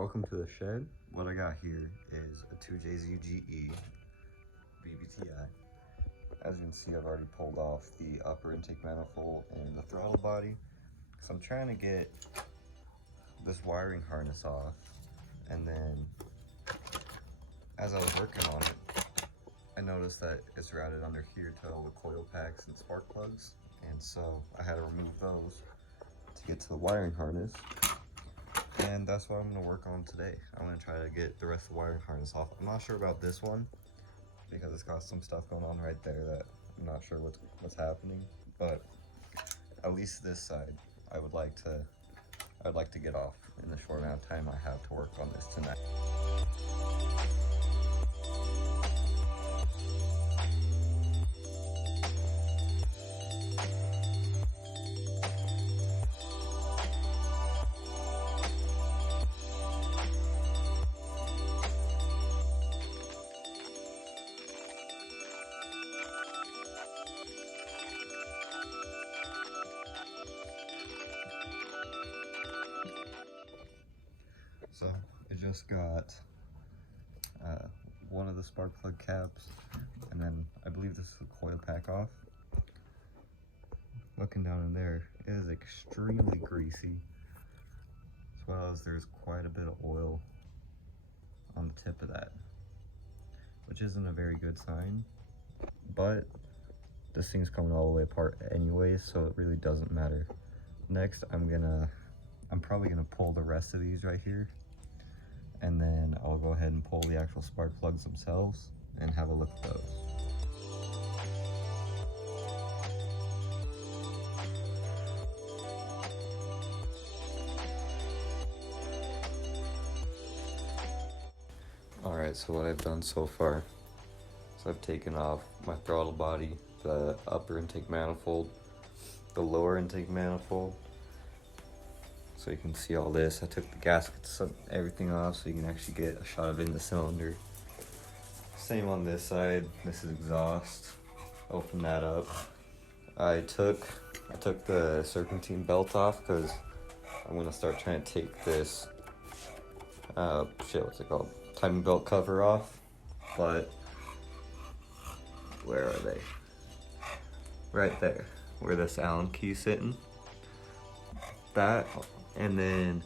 Welcome to the shed. What I got here is a 2JZGE VVTI. As you can see, I've already pulled off the upper intake manifold and the throttle body. So I'm trying to get this wiring harness off, and then as I was working on it, I noticed that it's routed under here to all the coil packs and spark plugs, and so I had to remove those to get to the wiring harness. And that's what I'm going to work on today. I'm going to try to get the rest of the wiring harness off. I'm not sure about this one because it's got some stuff going on right there that I'm not sure what's happening, but at least this side I'd like to get off in the short amount of time I have to work on this tonight. So it just got one of the spark plug caps, and then I believe this is the coil pack off. Looking down in there, it is extremely greasy, as well as there's quite a bit of oil on the tip of that, which isn't a very good sign, but this thing's coming all the way apart anyway, so it really doesn't matter. Next, I'm probably gonna pull the rest of these right here, and then I'll go ahead and pull the actual spark plugs themselves and have a look at those. Alright, so what I've done so far is I've taken off my throttle body, the upper intake manifold, the lower intake manifold. So you can see all this. I took the gaskets and everything off so you can actually get a shot of in the cylinder. Same on this side. This is exhaust. Open that up. I took the serpentine belt off because I'm gonna start trying to take this what's it called? Timing belt cover off. But where are they? Right there, where this Allen key's sitting. That, and then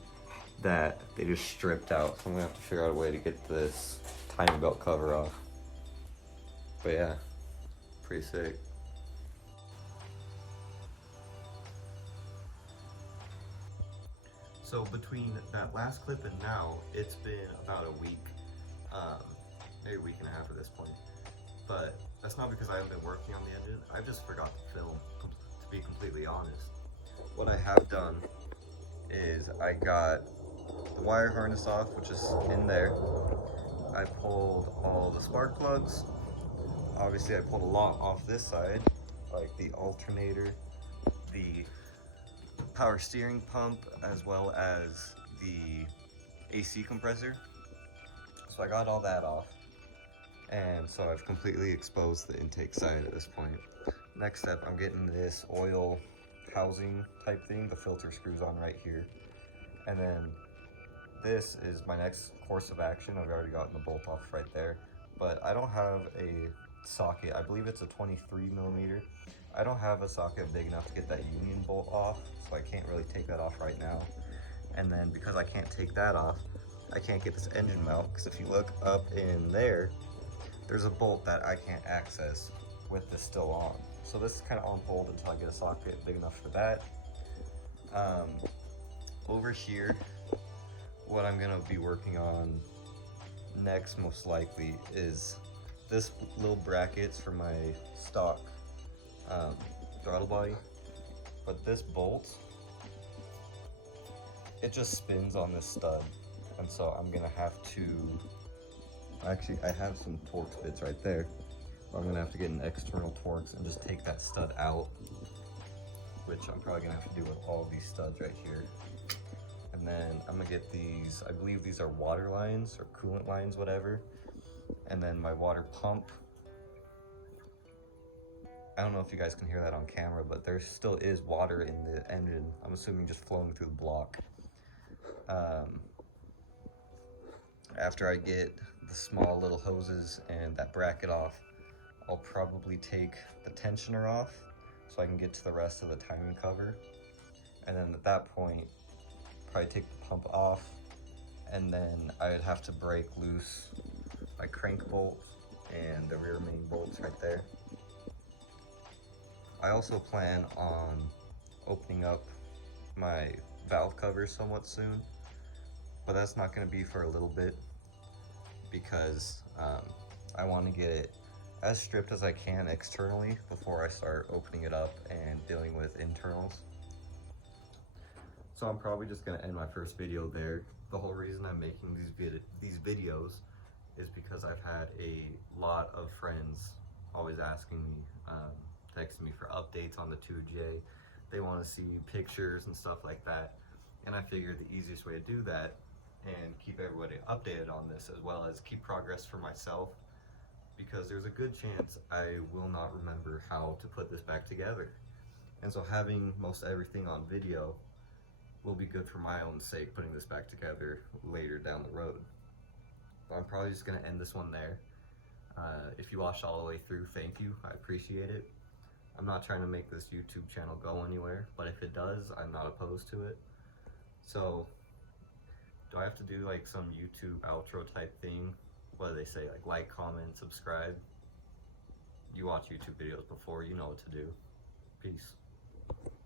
that they just stripped out, so I'm gonna have to figure out a way to get this timing belt cover off. But yeah, pretty sick. So between that last clip and now, it's been about a week, maybe a week and a half at this point. But that's not because I haven't been working on the engine. I've just forgot to film, to be completely honest. What I have done is I got the wire harness off, which is in there. I pulled all the spark plugs. Obviously I pulled a lot off this side, like the alternator, the power steering pump, as well as the AC compressor. So I got all that off. And so I've completely exposed the intake side at this point. Next step, I'm getting this oil housing type thing, the filter screws on right here. And then this is my next course of action. I've already gotten the bolt off right there, but I don't have a socket. I believe it's a 23mm. I don't have a socket big enough to get that union bolt off, so I can't really take that off right now. And then because I can't take that off, I can't get this engine mount, because if you look up in there, there's a bolt that I can't access with this still on. So this is kind of on hold until I get a socket big enough for that. Over here, what I'm gonna be working on next most likely is this little brackets for my stock throttle body. But this bolt, it just spins on this stud. And so I'm gonna have to, actually I have some Torx bits right there. I'm gonna have to get an external Torx and just take that stud out, which I'm probably gonna have to do with all these studs right here. And then I'm gonna get these, I believe these are water lines or coolant lines, whatever. And then my water pump. I don't know if you guys can hear that on camera, but there still is water in the engine. I'm assuming just flowing through the block. After I get the small little hoses and that bracket off, I'll probably take the tensioner off so I can get to the rest of the timing cover. And then at that point, probably take the pump off, and then I would have to break loose my crank bolt and the rear main bolts right there. I also plan on opening up my valve cover somewhat soon, but that's not going to be for a little bit because I want to get it as stripped as I can externally before I start opening it up and dealing with internals. So I'm probably just going to end my first video there. The whole reason I'm making these videos is because I've had a lot of friends always asking me, texting me for updates on the 2J. They want to see pictures and stuff like that. And I figured the easiest way to do that and keep everybody updated on this, as well as keep progress for myself, because there's a good chance I will not remember how to put this back together. And so having most everything on video will be good for my own sake, putting this back together later down the road. But I'm probably just going to end this one there. If you watched all the way through, thank you. I appreciate it. I'm not trying to make this YouTube channel go anywhere, but if it does, I'm not opposed to it. So, do I have to do like some YouTube outro type thing? What do they say? Like, comment, subscribe? You watch YouTube videos before, you know what to do. Peace.